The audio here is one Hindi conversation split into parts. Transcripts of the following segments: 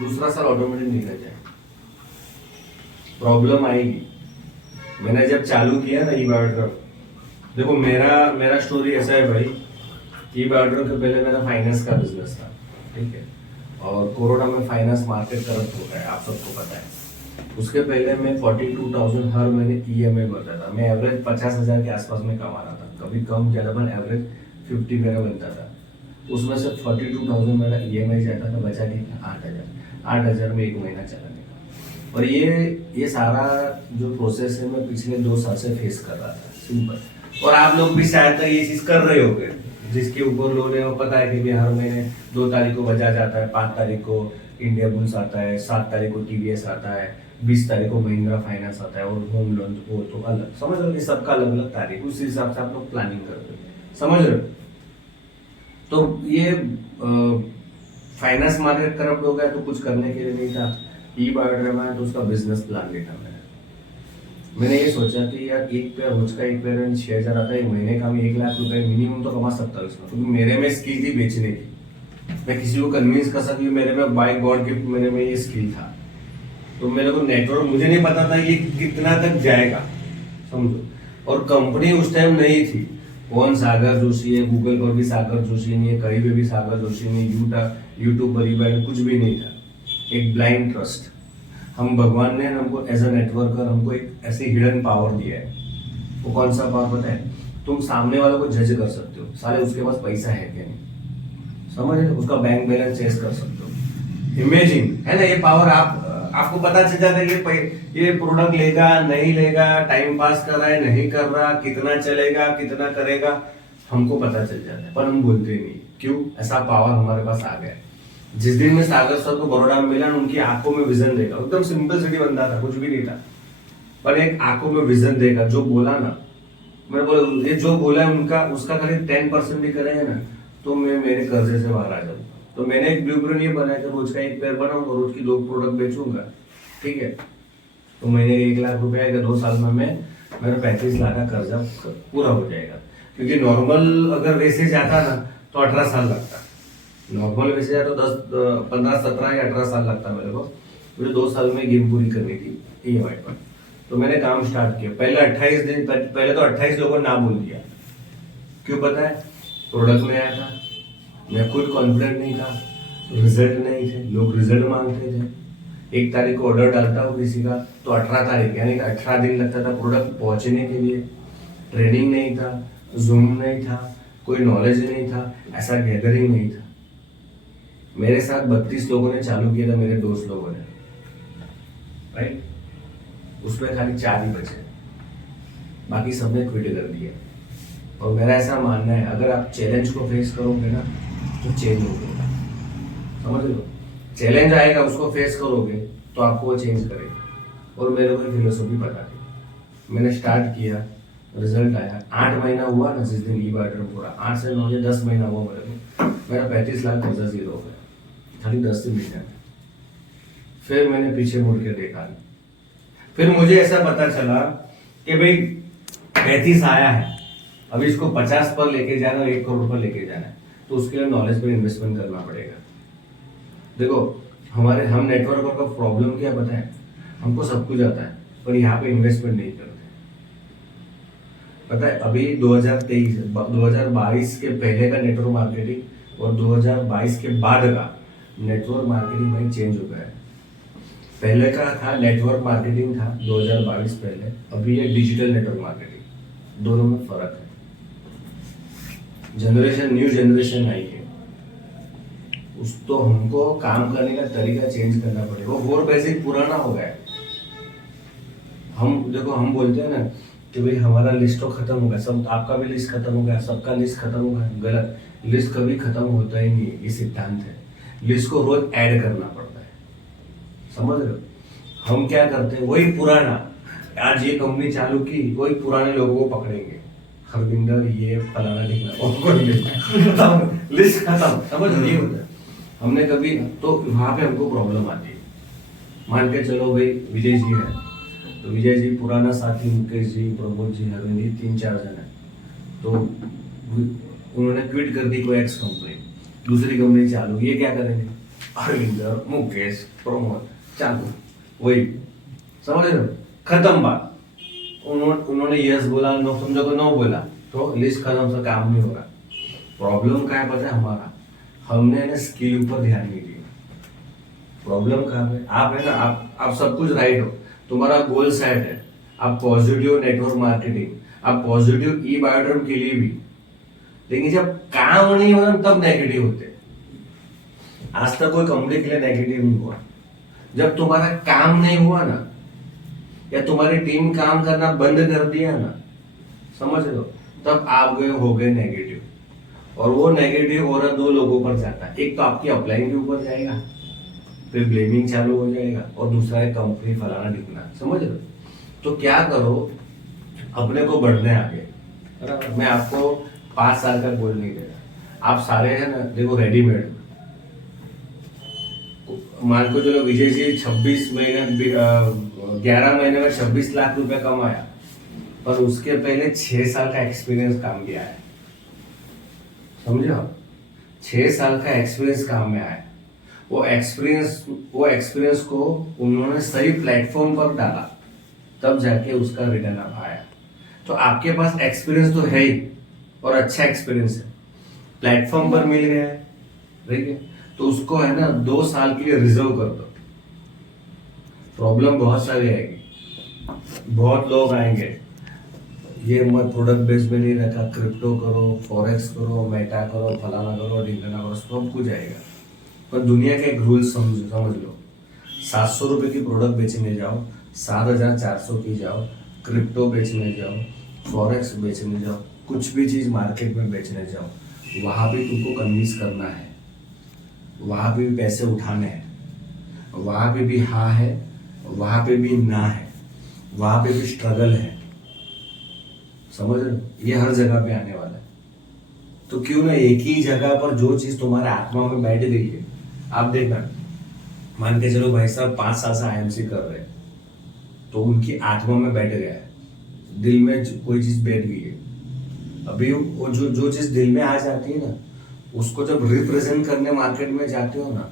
दूसरा साल ऑटोमेटिक निकल जाए। प्रॉब्लम आएगी। मैंने जब चालू किया ना ई बायोड्रम, देखो मेरा मेरा स्टोरी ऐसा है भाई, ई बायोड्रम के पहले मेरा फाइनेंस का बिजनेस था, ठीक है, और कोरोना में फाइनेंस मार्केट करप्ट हो गया, आप सबको पता है। उसके पहले मैं 42,000 हर महीने ईएमआई भरता था। मैं एवरेज 50,000 के आसपास में कमा रहा था, कभी कम ज़्यादा, पर एवरेज 50 मेरा बनता था। उसमें से 42,000 मेरा ईएमआई जाता था, बचा कितना 8,000। 8,000 में एक महीना चला गया। और ये सारा जो प्रोसेस है मैं पिछले 2 साल से फेस कर रहा था, सिंपल। और आप लोग भी शायद तक ये चीज कर रहे होंगे, जिसके ऊपर लोन है वो पता है कि हर महीने 2 तारीख को बजाज आता है, 5 तारीख को इंडिया बुल्स आता है, 7 तारीख को टीवीएस आता है, 20 तारीख को महिंद्रा फाइनेंस आता है, और होम लोन वो तो अलग, समझ रहे हो, ये सबका अलग अलग तारीख, उस हिसाब से आप लोग प्लानिंग करते हो, समझ रहे हो। तो ये फाइनेंस मार्केट करप्ट हो गया तो कुछ करने के लिए नहीं था। ई बायोड्रामा है तो उसका बिजनेस प्लान लिखा मैंने ये सोचा कि यार एक पेयर रोज का, एक पेयर 6,000 आता है, महीने का मैं 1 लाख रुपए मिनिमम तो कमा सकता हूँ इसमें, क्योंकि मेरे में स्किल थी बेचने की। मैं किसी को कन्विंस कर सकती हूँ, मेरे में बाय गॉड गिफ्ट मेरे में ये स्किल था। तो मेरे को नेटवर्क, मुझे नहीं पता था ये कितना तक जाएगा, समझो। और कंपनी उस टाइम नहीं थी, कौन सागर जोशी है, गूगल पर भी सागर जोशी नहीं है, कहीं पे भी सागर जोशी नहीं, यूट्यूब पर कुछ भी नहीं था। एक ब्लाइंड ट्रस्ट। हम भगवान ने हमको एज अ नेटवर्कर हमको एक ऐसी हिडन पावर दिया है। वो कौन सा पावर पता है? तुम सामने वालों को जज कर सकते हो, साले उसके पास पैसा है क्या नहीं, समझ रहे हो, उसका बैंक बैलेंस चेक कर सकते हो। इमेजिन है ना, ये पावर आपको पता चल जाता है ये प्रोडक्ट लेगा नहीं लेगा, टाइम पास कर रहा है नहीं कर रहा, कितना चलेगा कितना करेगा, हमको पता चल जाता है, पर हम बोलते नहीं। क्यों? ऐसा पावर हमारे पास आ गया। जिस दिन में सागर सर को बड़ौदा में मिला, उनकी आंखों में विजन देखा, एकदम सिंपल सिटी बंदा था, कुछ भी नहीं था, पर एक आंखों में विजन देखा। जो बोला ना, मैं बोला ये जो बोला है उनका, उसका खाली 10% भी करेंगे ना तो मैं मेरे कर्जे से बाहर आ जाऊंगा। तो मैंने एक ब्लूप्रिंट ये बनाया कि रोज का एक पेयर बनाऊंगा, रोज की 2 प्रोडक्ट बेचूंगा, ठीक है। तो महीने 1 लाख रुपए आएगा, 2 साल में मेरा 35 लाख का कर्जा पूरा हो जाएगा। क्योंकि नॉर्मल अगर वैसे जाता ना तो 18 साल लगता, नॉर्मल वैसे जाता तो 15 17 या 18 साल लगता मेरे को। मुझे 2 साल में गेम पूरी करनी थी ईएमआई पर। तो मैंने काम स्टार्ट किया। पहले 28 दिन पहले तो 28 लोगों ने ना बोल दिया। क्यों पता है? प्रोडक्ट में आया था, मैं खुद कॉन्फिडेंट नहीं था, रिजल्ट नहीं थे, लोग रिजल्ट मांगते थे। 1 तारीख को ऑर्डर डालता हूँ किसी का तो 18 तारीख यानी 18 दिन लगता था प्रोडक्ट पहुंचने के लिए। ट्रेनिंग नहीं था, जूम नहीं था, कोई नॉलेज नहीं था, ऐसा गैदरिंग नहीं था। मेरे साथ 32 लोगों ने चालू किया था, मेरे दोस्त लोगों ने, राइट। उसमें खाली 4 ही बचे, बाकी सबने क्विट कर दिया। और मेरा ऐसा मानना है, अगर आप चैलेंज को फेस करोगे ना तो चेंज होगा, समझ लो। चैलेंज आएगा, उसको फेस करोगे तो आपको वो चेंज करेगा। और मेरे को फिलोसफी पता थी, मैंने स्टार्ट किया, रिजल्ट आया। 8 महीना हुआ ना जिस दिन ई बायोड्रम पूरा, 8 से 9 या 10 महीना हुआ मेरे को, मेरा 35 लाख कर्जा जीरो हो गया, खाली 10 दिन महीने। फिर मैंने पीछे मुड़ के देखा, फिर मुझे ऐसा पता चला कि भाई 35 आया है, अभी इसको 50 पर लेके जाना है, 1 करोड़ पर लेके जाना है, तो उसके लिए नॉलेज पर इन्वेस्टमेंट करना पड़ेगा। देखो हम नेटवर्क का प्रॉब्लम क्या पता है? हमको सब कुछ आता है पर यहाँ पे इन्वेस्टमेंट नहीं करते। पता है अभी 2022 के पहले का नेटवर्क मार्केटिंग और 2022 के बाद का नेटवर्क मार्केटिंग में चेंज हो गया है। पहले का था नेटवर्क मार्केटिंग था 2022 पहले, अभी ये डिजिटल नेटवर्क मार्केटिंग, दोनों में फर्क है। न्यू जनरेशन आई है, उस तो हमको काम करने का तरीका चेंज करना पड़ेगा। वो फोर बेसिक पुराना हो गया है। हम देखो, हम बोलते हैं ना कि भाई हमारा लिस्ट तो खत्म हो गया, सब आपका भी लिस्ट खत्म हो गया, सबका लिस्ट खत्म हो गया। गलत, लिस्ट कभी खत्म होता ही नहीं, ये सिद्धांत है। लिस्ट को रोज ऐड करना पड़ता है, समझ रहे हो। हम क्या करते हैं, वही पुराना, आज ये कंपनी चालू की, वही पुराने लोगों को पकड़ेंगे, हरविंदर ये फलाना ढिकना, उनको लिस्ट खत्म, समझ नहीं होता। हमने कभी तो वहां पे हमको प्रॉब्लम आती है। मान के चलो भाई विजय जी है, तो विजय जी पुराना साथी, मुकेश जी, प्रमोद जी, अरविंद जी, 3-4 जन है, तो उन्होंने क्विट कर दी कोई एक्स कंपनी, दूसरी कंपनी चालू, ये क्या करेंगे? अरविंदर, मुकेश, प्रमोद, चालू, वही, समझ रहे हो? खत्म बात। उन्होंने यस बोला, नो समझो को नो बोला, तो लिस्ट खत्म से काम नहीं होगा। प्रॉब्लम क्या है पता है हमारा, हमने ना स्किल ऊपर ध्यान नहीं दिया। प्रॉब्लम कहाँ पे, आप है ना, आप सब कुछ राइट हो, तुम्हारा गोल सेट है, आप पॉजिटिव नेटवर्क मार्केटिंग, आप पॉजिटिव ई बायोड्रम के लिए भी, लेकिन जब काम नहीं होगा तब नेगेटिव होते हैं। आज तक कोई कंपनी के लिए नेगेटिव नहीं हुआ। जब तुम्हारा काम नहीं हुआ ना, या तुम्हारी टीम काम करना बंद कर दिया ना, समझ लो, तब आप हो गए नेगेटिव। और वो नेगेटिव हो रहा दो लोगों पर जाता है, एक तो आपकी अपलाइन के ऊपर जाएगा, फिर ब्लेमिंग चालू हो जाएगा, और दूसरा है कंपनी फलाना ढिकना, समझ लो। तो क्या करो, अपने को बढ़ने आगे, बराबर। मैं आपको 5 साल का गोल नहीं दे रहा, आप सारे है ना, देखो रेडीमेड, मान को चलो विजय जी 11 महीने में 26 लाख रुपए कमाया, पर उसके पहले 6 साल का एक्सपीरियंस काम किया है, समझे आप? 6 साल का एक्सपीरियंस काम में आया। वो एक्सपीरियंस को उन्होंने सही प्लेटफॉर्म पर डाला, तब जाके उसका रिटर्न आया। तो आपके पास एक्सपीरियंस तो है ही, और अच्छा एक्सपीरियंस है, प्लेटफॉर्म पर मिल गया है, ठीक है, तो उसको है ना 2 साल के लिए रिजर्व कर दो। प्रॉब्लम बहुत सारी आएगी, बहुत लोग आएंगे, ये मत प्रोडक्ट बेस में नहीं रखा, क्रिप्टो करो, फॉरेक्स करो, मेटा करो, फलाना करो, ढिंकाना करो, सब कुछ आएगा। पर दुनिया के एक रूल समझ लो, 700 रुपए की प्रोडक्ट बेचने जाओ, 7,400 की जाओ, क्रिप्टो बेचने जाओ, फॉरेक्स बेचने जाओ, कुछ भी चीज मार्केट में बेचने जाओ, वहां भी तुमको कन्विंस करना है, वहां पे भी पैसे उठाने हैं, वहां पे भी हाँ है, वहां पे भी ना है, वहां पे भी स्ट्रगल है, समझ रहे हो? ये हर जगह पे आने वाला है। तो क्यों ना एक ही जगह पर जो चीज तुम्हारे आत्मा में बैठ गई है, आप देखना, मान के चलो भाई साहब 5 साल से आईएमसी कर रहे हैं, तो उनकी आत्मा में बैठ गया है, दिल में कोई चीज बैठ गई है। अभी वो जो चीज दिल में आ जाती है ना, उसको जब रिप्रेजेंट करने मार्केट में जाते हो ना,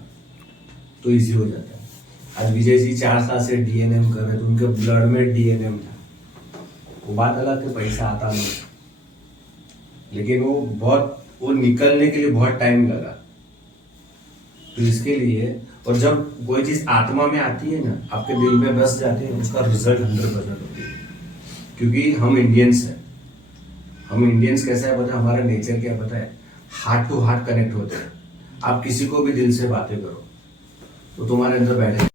तो इजी हो जाता है। आज विजय जी 4 साल से डीएनएम कर रहे थे, उनके ब्लड में डीएनएम था, वो बात अलग है, पैसा आता नहीं, लेकिन वो निकलने के लिए बहुत टाइम लगा। तो इसके लिए, और जब कोई चीज आत्मा में आती है ना, आपके दिल में बस जाती है, उसका रिजल्ट 100% होती है। क्योंकि हम इंडियंस हैं, हम इंडियंस कैसा है पता है, हमारा नेचर क्या पता है, हार्ट टू हार्ट कनेक्ट होते हैं। आप किसी को भी दिल से बातें करो, तो तुम्हारे अंदर बैठे